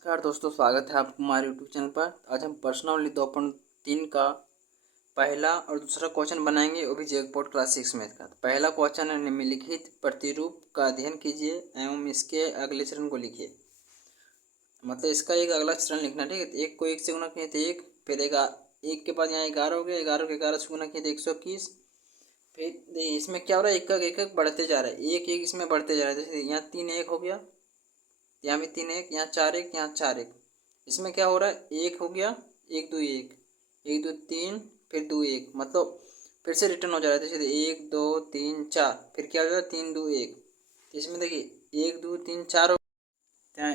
नमस्कार दोस्तों, स्वागत है आपको हमारे यूट्यूब चैनल पर। आज हम प्रश्नावली 2.3 का पहला और दूसरा क्वेश्चन बनाएंगे, वो भी जैकपॉट क्लास 6 मैथ का। पहला क्वेश्चन है, निम्नलिखित प्रतिरूप का अध्ययन कीजिए एवं इसके अगले चरण को लिखिए। मतलब इसका एक अगला चरण लिखना, ठीक है। एक को एक से गुना किए तो एक, फिर एक के बाद यहाँ 11 हो गया, 11 के 11 से गुना किए तो 121। फिर देखिए इसमें क्या हो रहा है, एक एक बढ़ते जा रहा है, एक एक इसमें बढ़ते जा रहा है। जैसे यहाँ 3 1 हो गया, यहाँ भी 3 1, यहाँ 4 1, यहाँ 4 1। इसमें क्या हो रहा है, एक हो गया, एक दो एक, एक दो तीन, फिर दो एक, मतलब फिर से रिटर्न हो जा रहा है। जैसे एक दो तीन चार, फिर क्या हो जाएगा, तीन दो एक। तो इसमें देखिए एक दो तीन चार हो, यहाँ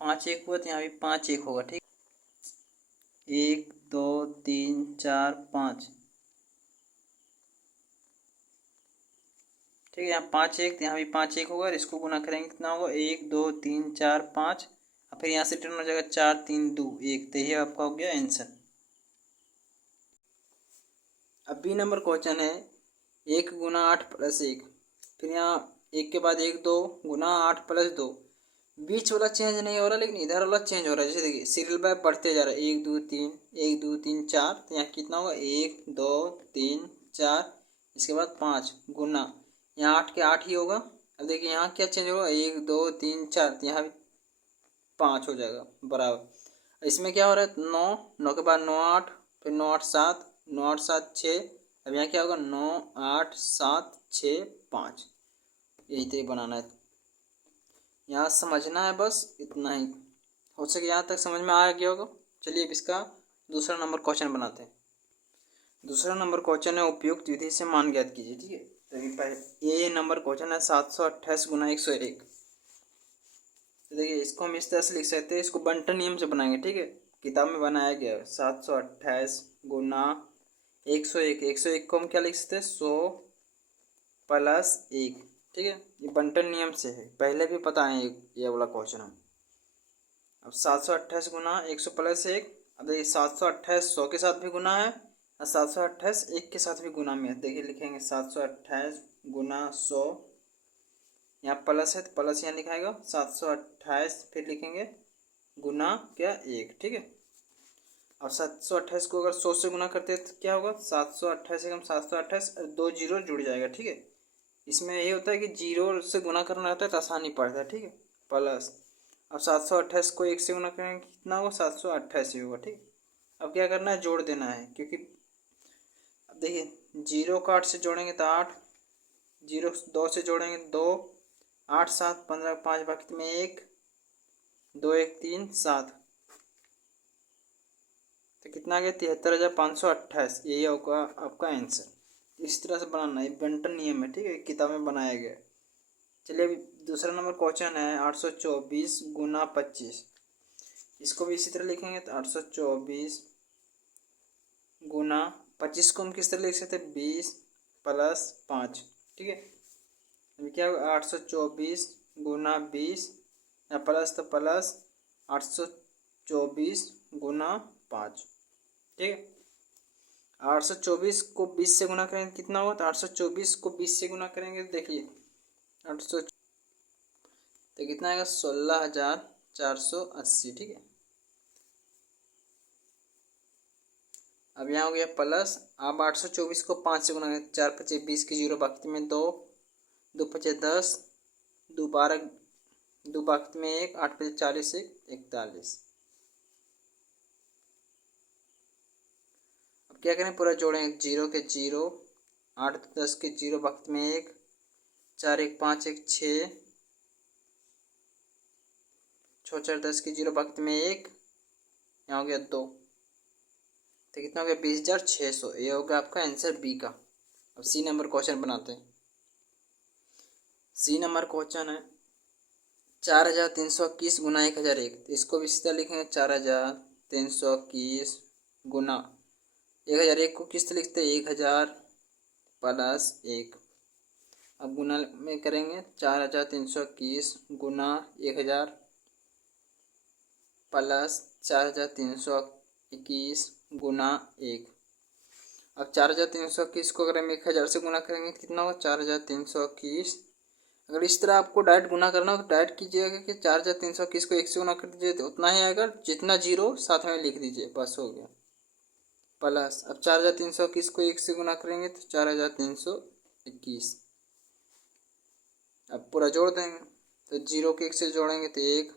5 1 हुआ, तो यहाँ भी 5 1 होगा, ठीक। एक दो तीन चार पाँच, ठीक है। यहाँ 5 1, यहाँ भी 5 1 होगा, और इसको गुना करेंगे कितना होगा, एक दो तीन चार पाँच, और फिर यहाँ से रिटर्न हो जाएगा 4 3 2 1। तो ये आपका हो गया आंसर। अब बी नंबर क्वेश्चन है, 1 गुना 8 प्लस 1। फिर यहाँ एक के बाद एक, दो गुना 8 प्लस 2। बीच वाला चेंज नहीं हो रहा, लेकिन इधर वाला चेंज हो रहा है। जैसे देखिए सीरियल बाय बढ़ते जा रहा है, एक दो तीन, एक दो तीन चार, तो यहाँ कितना होगा, एक दो तीन चार, इसके बाद 5 गुना, यहाँ 8 के 8 ही होगा। अब देखिए यहाँ क्या चेंज होगा, एक दो तीन चार, तो यहाँ भी 5 हो जाएगा बराबर। इसमें क्या हो रहा है, 9 9 के बाद 9 8, फिर 9 8 7, 9 8 7 6। अब यहाँ क्या होगा, 9 8 7 6 5। यही तरीके बनाना है, यहाँ समझना है, बस इतना ही। हो सके यहाँ तक समझ में आ गया होगा। चलिए अब इसका दूसरा नंबर क्वेश्चन बनाते हैं। दूसरा नंबर क्वेश्चन है, उपयुक्त विधि से मान ज्ञात कीजिए, ठीक है। तो ये नंबर क्वेश्चन है 728 गुना 101। तो देखिए इसको हम इस तरह से लिख सकते हैं, इसको बंटन नियम से बनाएंगे, ठीक है। किताब में बनाया गया है 728 गुना 101। 101 को हम क्या लिख सकते हैं, 100 प्लस 1, ठीक है। ये बंटन नियम से है, पहले भी पता है ये वाला क्वेश्चन है। अब 728 गुना 100 प्लस 1। अब देखिए 728 100 के साथ भी गुना है, और 728 1 के साथ भी गुना में है। देखिए लिखेंगे 728 गुना 100, यहाँ प्लस है तो प्लस यहाँ लिखाएगा 728, फिर लिखेंगे गुना क्या 1, ठीक है। अब 728 को अगर 100 से गुना करते हैं तो क्या होगा, 728 एकम 728, और 2 जीरो जुड़ जाएगा, ठीक है। इसमें ये होता है कि जीरो से गुना करना रहता है तो आसानी पड़ता है, ठीक है। प्लस अब 728 को 1 से गुना करेंगे कितना होगा, 728 होगा, ठीक। अब क्या करना है, जोड़ देना है, क्योंकि अब देखिए 0 को 8 से जोड़ेंगे तो 8, 0 2 से जोड़ेंगे 2, 8 7 15, 5 बाकी में 1, 2 1 3 7, तो कितना आ गया, 73,528। यही होगा आपका आंसर। इस तरह से बनाना है, बंटन नियम है, ठीक है, किताब में बनाया गया है। चलिए अभी दूसरा नंबर क्वेश्चन है 824 गुना 25। इसको भी इसी तरह लिखेंगे, तो 824 गुना 25 को हम किस तरह लिख सकते हैं, 20 प्लस 5, ठीक है। अभी क्या होगा, 824 गुना 20, या प्लस तो प्लस 824 गुना 5, ठीक है। 824 को 20 से गुना करेंगे कितना होगा, तो 824 को 20 से गुना करेंगे तो देखिए 800, तो कितना आएगा, 16,480, ठीक है। अब यहाँ हो गया प्लस। अब 824 को 5 से गुना करें, 4 5 20 की 0 बाकी में 2, 2 5 10, 2 12, 2 बाकी में 1, 8 5 40 से 41। अब क्या करें, पूरा जोड़ेंगे, 0 के 0, 8 10 के 0 बाकी में 1, 4 1 5 1 6, 6 4 10 की 0 बाकी में 1, यहाँ हो गया 2, तो कितना हो गया, 20,600। ये होगा आपका आंसर बी का। अब सी नंबर क्वेश्चन बनाते हैं। सी नंबर क्वेश्चन है 4,321 गुना 1,001। तो इसको भी सीधा लिखेंगे, 4,321 गुना 1,001 को किस तरह लिखते हैं, 1,000 प्लस 1। अब गुना में करेंगे, 4,321 गुना 1,000 प्लस 4,321 गुना 1। अब 4,321 को अगर हम 1,000 से गुना करेंगे कितना होगा, 4,321 अगर इस तरह आपको डायरेक्ट गुना करना हो तो डायरेक्ट कीजिएगा कि 4,300 किसको 1 से गुना कर दीजिए तो उतना ही आएगा, जितना जीरो साथ में लिख दीजिए, बस हो गया। प्लस अब 4,300 किसको 1 से गुना करेंगे तो 4,321। अब पूरा जोड़ देंगे तो जीरो को 1 से जोड़ेंगे तो 1,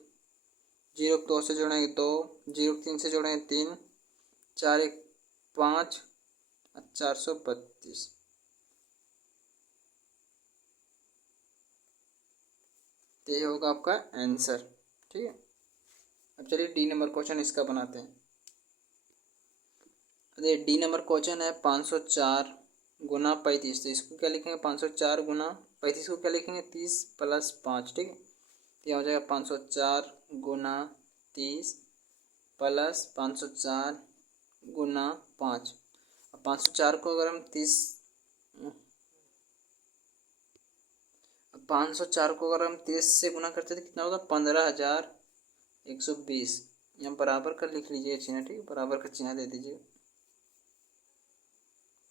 जीरो को 2 से जोड़ेंगे 2, जीरो को 3 से जोड़ेंगे 3, 4 1 5 और 432। तो ये होगा आपका आंसर। ठीक है, अब चलिए डी नंबर क्वेश्चन इसका बनाते हैं। अरे डी नंबर क्वेश्चन है 504 गुना 35। तो इसको क्या लिखेंगे, 504 गुना 35 को क्या लिखेंगे 30 प्लस 5। ठीक है, तो यहाँ हो जाएगा 504 गुना 30 प्लस 504 गुना 5। अब 504 को अगर हम 504 को अगर हम 30 से गुना करते तो कितना होगा 15,120। यहाँ बराबर का लिख लीजिए चिन्ह। ठीक है, बराबर का चिन्ह दे दीजिए।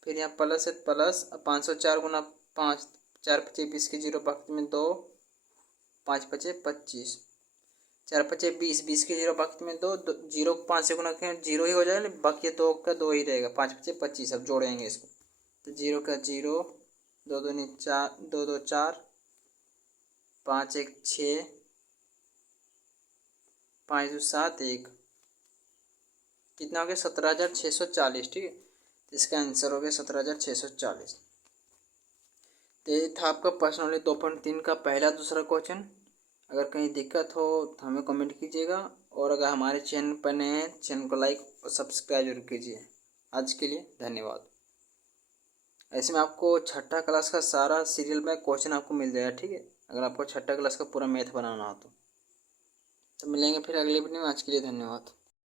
फिर यहाँ प्लस है, प्लस 504 गुना 5, 4 पचे 20 के जीरो बाकी में 2, 5 पचे 25, 4 पचे 20, 20 के जीरो बाकी में 2, जीरो 5 से गुना करें जीरो ही हो जाएगा, बाकी 2 का 2 ही रहेगा, 5 पचे 25। अब जोड़ेंगे इसको तो जीरो का जीरो, 2 2 4, 2 2 4, 5 1 6, 5 2 7 1, कितना हो गया 17,640। ठीक है, तो इसका आंसर हो गया 17,640। तो ये था आपका पर्सनली 2.3 का पहला दूसरा क्वेश्चन। अगर कहीं दिक्कत हो तो हमें कमेंट कीजिएगा, और अगर हमारे चैनल पर नए हैं चैनल को लाइक और सब्सक्राइब जरूर कीजिए। आज के लिए धन्यवाद। ऐसे में आपको छठा क्लास का सारा सीरियल में क्वेश्चन आपको मिल जाएगा। ठीक है, अगर आपको छठा क्लास का पूरा मैथ बनाना हो तो मिलेंगे फिर अगले वीडियो में। आज के लिए धन्यवाद।